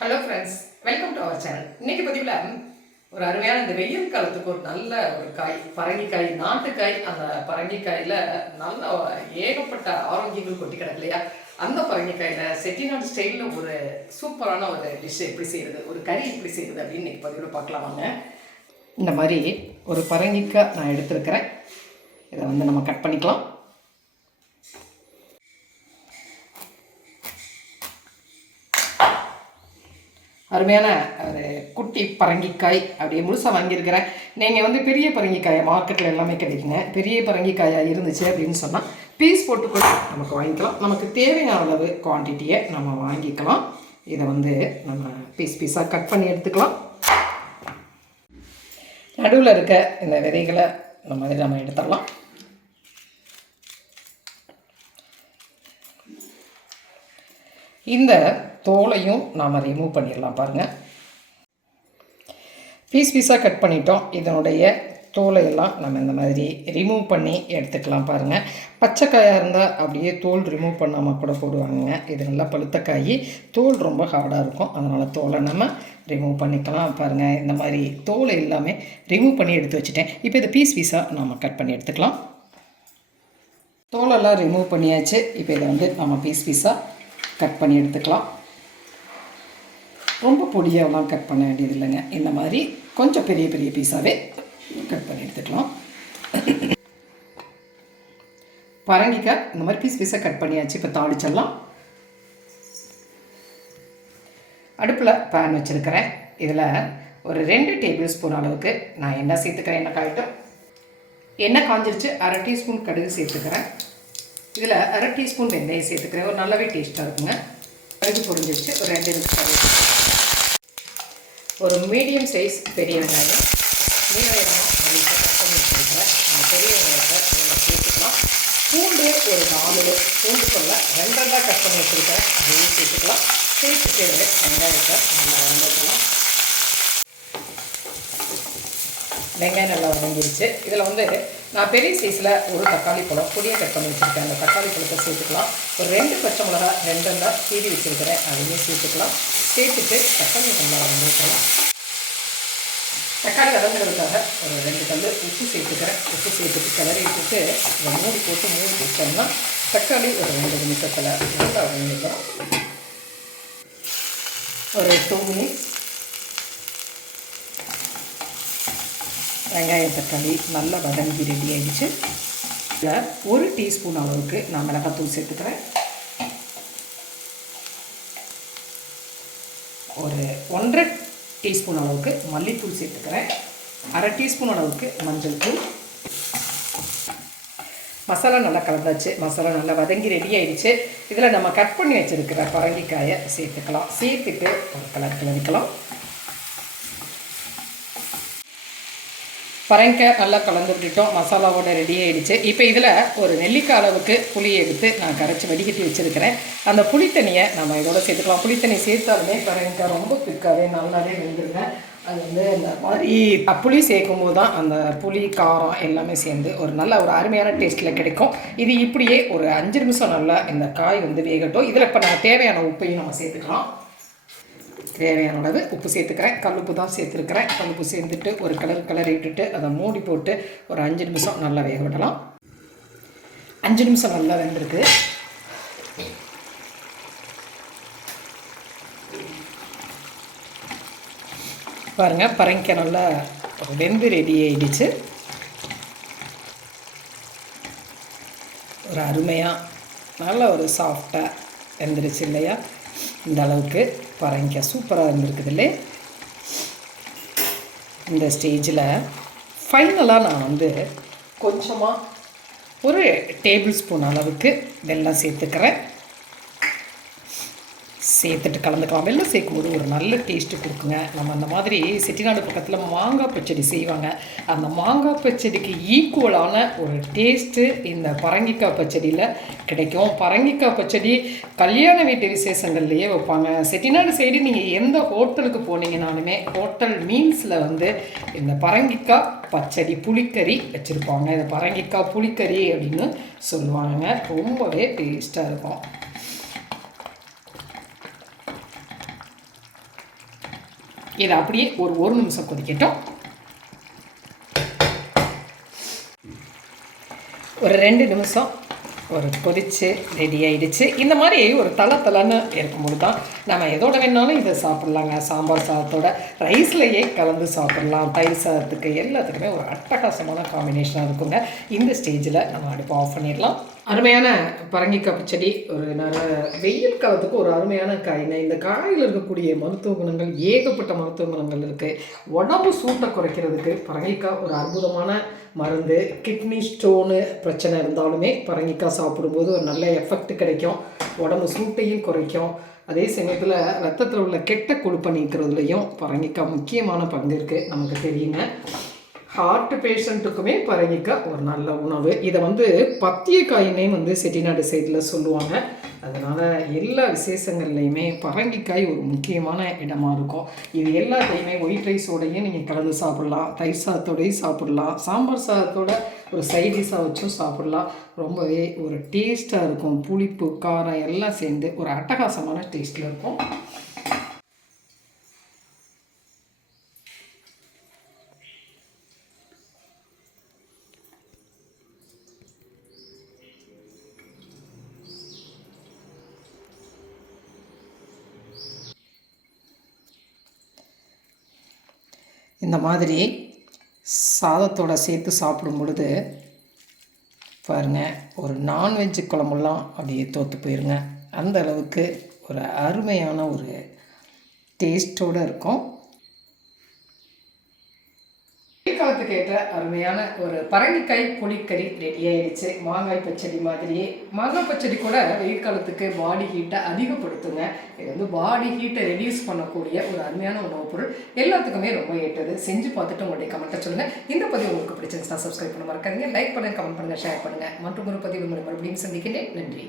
Hello friends, welcome to our channel. இன்னைக்கு பதிவில் ஒரு அருமையான இந்த வெயில் காலத்துக்கு ஒரு நல்ல ஒரு காய் பரங்கிக்காய், நாட்டுக்காய். அந்த பரங்கிக்காயில் நல்ல ஏகப்பட்ட ஆரோக்கியங்கள் கொட்டி கிடக்கலையா? அந்த பரங்கிக்காயில் செட்டிநாடு ஸ்டைலில் ஒரு சூப்பரான ஒரு டிஷ் எப்படி செய்கிறது, ஒரு கறி எப்படி செய்கிறது அப்படின்னு இன்னைக்கு பதிவில் பார்க்கலாம் வாங்க. இந்த மாதிரி ஒரு பரங்கிக்காய் நான் எடுத்துருக்கிறேன். இதை நம்ம கட் பண்ணிக்கலாம். அருமையான ஒரு குட்டி பரங்கிக்காய் அப்படியே முழுசாக வாங்கியிருக்கிறேன். நீங்கள் பெரிய பரங்கிக்காயை மார்க்கெட்டில் எல்லாமே கிடைக்குங்க. பெரிய பரங்கிக்காயாக இருந்துச்சு அப்படின்னு சொன்னால் பீஸ் போட்டுக்கூட நமக்கு வாங்கிக்கலாம். நமக்கு தேவையான அளவு குவான்டிட்டியை நம்ம வாங்கிக்கலாம். இதை நம்ம பீஸாக கட் பண்ணி எடுத்துக்கலாம். நடுவில் இருக்க இந்த விதைகளை நம்ம எடுத்துடலாம். இந்த தோலையும் நாம் ரிமூவ் பண்ணிடலாம். பாருங்கள், பீஸாக கட் பண்ணிட்டோம். இதனுடைய தோலையெல்லாம் நம்ம இந்த மாதிரி ரிமூவ் பண்ணி எடுத்துக்கலாம். பாருங்கள், பச்சைக்காயாக இருந்தால் அப்படியே தோல் ரிமூவ் பண்ணாமல் கூட போடுவாங்க. இது நல்லா பழுத்தக்காய், தோல் ரொம்ப ஹார்டாக இருக்கும். அதனால் தோலை நம்ம ரிமூவ் பண்ணிக்கலாம். பாருங்கள், இந்த மாதிரி தோலை எல்லாமே ரிமூவ் பண்ணி எடுத்து வச்சுட்டேன். இப்போ இதை பீஸாக நம்ம கட் பண்ணி எடுத்துக்கலாம். தோலெல்லாம் ரிமூவ் பண்ணியாச்சு. இப்போ இதை நம்ம பீஸாக கட் பண்ணி எடுத்துக்கலாம். ரொம்ப பொடியாகலாம் கட் பண்ண வேண்டியது இல்லைங்க. இந்த மாதிரி கொஞ்சம் பெரிய பெரிய பீஸாகவே கட் பண்ணி எடுத்துக்கலாம். பரங்கிக்காய் இந்த மாதிரி பீஸாக கட் பண்ணியாச்சு. இப்போ தாளிச்சிடலாம். அடுப்பில் பேன் வச்சுருக்கிறேன். இதில் ஒரு 2 டேபிள் ஸ்பூன் அளவுக்கு நான் எண்ணெய் சேர்த்துக்கிறேன். எண்ணெய் காயட்டும். எண்ணெய் காஞ்சிருச்சு. 1/2 டீஸ்பூன் கடுகு சேர்த்துக்கிறேன். இதில் 1/2 டீஸ்பூன் வெந்தயம் சேர்த்துக்கிறேன். ஒரு நல்லாவே டேஸ்ட்டாக இருக்குங்க. கடுகு பொரிஞ்சிருச்சு. ஒரு 2 நிமிஷம். ஒரு மீடியம் சைஸ் பெரிய வெங்காயம், நீளமாக கட் பண்ணி வச்சுருக்கிறேன். அந்த பெரிய வெங்காயத்தை இதில் சேர்த்துக்கலாம். பூண்டு ஒரு 4 பூண்டு சொல்ல 2 கட் பண்ணி வச்சுருக்கிறேன். அதையும் சேர்த்துக்கலாம். சேர்த்துட்டு வெங்காயத்தை நல்லா வதக்கலாம். வெங்காயம் நல்லா வதங்கிடுச்சு. இதில் நான் பெரிய சைஸில் ஒரு தக்காளி பழம் பொடியை கட் பண்ணி வச்சுருக்கேன். அந்த தக்காளி பழத்தை சேர்த்துக்கலாம். ஒரு 2 பச்சை மிளகா 2 கீறி வச்சுருக்கிறேன். அதையும் சேர்த்துக்கலாம். சேர்த்துட்டு தக்காளி நல்லா வதங்கிக்கலாம். தக்காளி வதங்குறதுக்காக ஒரு 2 கல் உப்பு சேர்த்துக்கிறேன். உப்பு சேர்த்துட்டு கிளறி விட்டுட்டு இதை மூடி போட்டோம்னா தக்காளி ஒரு 2 நிமிஷத்தில் நல்லா வதங்கிடும். ஒரு 2 மினிட்ஸ் வெங்காயம் தக்காளி நல்லா வதங்கி ரெடி ஆகிடுச்சு. இதில் 1 டீஸ்பூன் அளவுக்கு நான் மிளகாத்தூள் சேர்த்துக்கிறேன். ஒரு 1/2 டீஸ்பூன் அளவுக்கு மல்லித்தூள் சேர்த்துக்கிறேன். 1/2 டீஸ்பூன் அளவுக்கு மஞ்சள் தூள். மசாலா நல்லா கலந்தாச்சு. மசாலா நல்லா வதங்கி ரெடி ஆகிடுச்சு. இதில் நம்ம கட் பண்ணி வச்சுருக்கிற பரங்கிக்காயை சேர்த்துக்கலாம். சேர்த்துட்டு ஒரு கிளறிக்கலாம். பரங்கிக்காய் நல்லா கலந்து விட்டுட்டோம். மசாலாவோட ரெடி ஆகிடுச்சு. இப்போ இதில் ஒரு நெல்லிக்காய் அளவுக்கு புளி எடுத்து நான் கரைச்சி வடிகட்டி வச்சுருக்கிறேன். அந்த புளித்தண்ணியை நம்ம இதோட சேர்த்துக்கலாம். புளித்தண்ணி சேர்த்தாலுமே பரங்கிக்காய் ரொம்ப பிக்காவே நல்லாவே வெந்துருங்க. அது இந்த மாதிரி புளி சேர்க்கும் போது தான் அந்த புளி காரம் எல்லாமே சேர்ந்து ஒரு ஒரு அருமையான டேஸ்ட்டில் கிடைக்கும். இது இப்படியே ஒரு 5 நிமிஷம் நல்லா இந்த காய் வேகட்டும். இதில் இப்போ நம்ம தேவையான உப்பையும் நம்ம சேர்த்துக்கலாம். தேவையான அளவு உப்பு சேர்த்துக்கிறேன். கல்லுப்பு தான் சேர்த்துருக்கிறேன். கல்லுப்பு சேர்த்துட்டு ஒரு கிளறி விட்டுட்டு அதை மூடி போட்டு ஒரு 5 நிமிஷம் நல்லா வேக விடலாம். 5 நிமிஷம் நல்லா வெந்திருக்கு. பாருங்கள், பரங்கிக்காய் நல்லா வெந்து ரெடி ஆகிடுச்சு. ஒரு அருமையாக நல்ல ஒரு சாஃப்டாக வெந்துருச்சு இல்லையா? இந்த அளவுக்கு பரங்கிக்காய் சூப்பராக இருந்திருக்குது இல்லை? இந்த ஸ்டேஜில் ஃபைனலாக நான் கொஞ்சமாக ஒரு டேபிள் ஸ்பூன் அளவுக்கு வெல்லம் சேர்த்துக்கிறேன். சேர்த்துட்டு கலந்துக்கலாம். வெல்லம் சேர்க்கும்போது ஒரு நல்ல டேஸ்ட்டு கொடுக்குங்க. நம்ம அந்த மாதிரி செட்டிநாடு பக்கத்தில் மாங்காய் பச்சடி செய்வாங்க. அந்த மாங்காய் பச்சடிக்கு ஈக்குவலான ஒரு டேஸ்ட்டு இந்த பரங்கிக்காய் பச்சடியில் கிடைக்கும். பரங்கிக்காய் பச்சடி கல்யாண வீட்டு விசேஷங்கள்லேயே வைப்பாங்க. செட்டிநாடு சைடு நீங்கள் எந்த ஹோட்டலுக்கு போனீங்கனாலுமே ஹோட்டல் மீல்ஸில் இந்த பரங்கிக்காய் பச்சடி புளிக்கறி வச்சுருப்பாங்க. இந்த பரங்கிக்காய் புளிக்கறி அப்படின்னு சொல்லுவாங்க. ரொம்பவே டேஸ்ட்டாக இருக்கும். இதை அப்படியே ஒரு நிமிஷம் கொதிக்கட்டும். ஒரு 2 நிமிஷம் கொதித்து ரெடி ஆகிடுச்சு. இந்த மாதிரி ஒரு தளன்னு இருக்கும்போது தான் நம்ம எதோட வேணாலும் இதை சாப்பிட்லாங்க. சாம்பார் சாதத்தோட ரைஸ்லையே கலந்து சாப்பிட்லாம். தயிர் சாதத்துக்கு எல்லாத்துக்குமே ஒரு அட்டகாசமான காம்பினேஷனாக இருக்குங்க. இந்த ஸ்டேஜில் நம்ம அடுப்பு ஆஃப் பண்ணிடலாம். அருமையான பரங்கிக்காய் பச்சடி ஒரு வெயில் காலத்துக்கு ஒரு அருமையான காய்ங்க. இந்த காயில் இருக்கக்கூடிய மருத்துவ குணங்கள் ஏகப்பட்ட மருத்துவ குணங்கள் இருக்குது. உடம்பு சூட்டை குறைக்கிறதுக்கு பரங்கிக்காய் ஒரு அற்புதமான மருந்து. கிட்னி ஸ்டோனு பிரச்சனை இருந்தாலுமே பரங்கிக்காய் சாப்பிடும்போது ஒரு நல்ல எஃபெக்ட் கிடைக்கும். உடம்பு சூட்டையும் குறைக்கும். அதே சமயத்தில் ரத்தத்தில் உள்ள கெட்ட கொழுப்பை நீக்கிறதுலையும் பரங்கிக்காய் முக்கியமான பங்கு இருக்குது, நமக்கு தெரியுங்க. ஹார்ட் பேஷண்ட்டுக்குமே பரங்கிக்காய் ஒரு நல்ல உணவு. இதை பத்தியக்காயினே செட்டிநாடு சைடில் சொல்லுவாங்க. அதனால் எல்லா விசேஷங்கள்லையுமே பரங்கிக்காய் ஒரு முக்கியமான இடமா இருக்கும். இது எல்லாத்தையுமே ஒயிட் ரைஸோடையும் நீங்கள் கலந்து சாப்பிட்லாம், தயிர் சாதத்தோடையும் சாப்பிட்லாம், சாம்பார் சாதத்தோட ஒரு சைடிஷாக வச்சும் சாப்பிட்லாம். ரொம்பவே ஒரு டேஸ்ட்டாக இருக்கும். புளிப்பு காரம் எல்லாம் சேர்ந்து ஒரு அட்டகாசமான டேஸ்ட்டில் இருக்கும். இந்த மாதிரி சாதத்தோடு சேர்த்து சாப்பிடும் பொழுது பாருங்கள், ஒரு நான்வெஜ்ஜு குழம்புலாம் அப்படியே தோற்று போயிருங்க. அந்த அளவுக்கு ஒரு அருமையான ஒரு டேஸ்ட்டோடு இருக்கும். காலத்துக்கு ஏற்ற அருமையான ஒரு பரங்கிக்காய் புளிக்கறி ரெடி ஆகிடுச்சு. மாங்காய் பச்சடி மாதிரியே. மாங்காய் பச்சடி கூட வெயில் காலத்துக்கு பாடி ஹீட்டை அதிகப்படுத்துங்க. இது பாடி ஹீட்டை ரெடியூஸ் பண்ணக்கூடிய ஒரு அருமையான உணவுப் பொருள். எல்லாத்துக்குமே ரொம்ப ஏற்றது. செஞ்சு பார்த்துட்டு உங்களுடைய கமெண்ட்டை சொல்லுங்கள். இந்த பதிவு உங்களுக்கு பிடிச்சிருந்துச்சுன்னா சப்ஸ்கிரைப் பண்ண மறக்காதீங்க. லைக் பண்ணுங்கள், கமெண்ட் பண்ணுங்கள், ஷேர் பண்ணுங்கள். மற்றும் ஒரு பதிவு மறுபடியும் சந்திக்கிறேன். நன்றி.